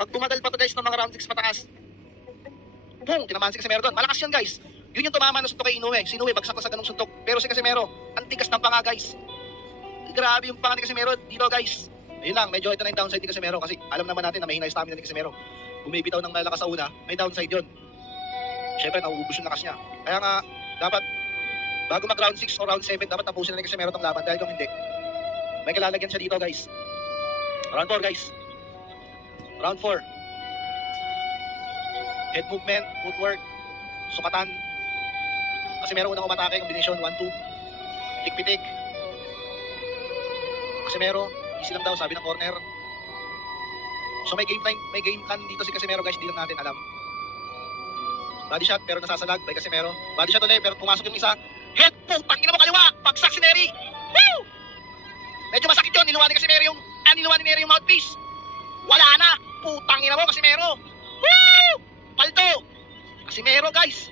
Pag tumagal pa to guys ng mga round 6 pataas, boom, tinamaan si Casimero doon. Malakas yun guys. Yun yung tumama ng suntok kay Inoue. Si Inoue bagsak na sa ganung suntok. Pero si Casimero, ang tigas ng panga guys. Grabe yung panga ni Casimero dito guys. Ayun lang, medyo ito na yung downside ni Casimero kasi alam naman natin na mahina yung stamina ni Casimero. Bumibitaw ng malakas sa una, may downside yun. Siyempre, nauubos yung lakas niya. Kaya nga, dapat, bago mag round 6 o round 7, dapat tapusin na ni Casimero itong laban. Dahil kung hindi, may kilalagyan siya dito guys. Round 4 guys. Round 4. Head movement, footwork, sukatan. Casimero unang umatake, combination 1-2. Tik-pitik. Casimero, easy lang daw, sabi ng corner. So may game plan dito si Casimero guys, hindi lang natin alam. Body shot pero nasasalag by Casimero. Body shot ulit pero pumasok yung isa. Head, putang ina mo kaliwa. Pagsak si Neri. Woo! Medyo masakit yun. Niluwa ni Casimero yung Neri yung mouthpiece. Wala na. Putang ina mo Casimero. Woo! Paldo. Casimero guys.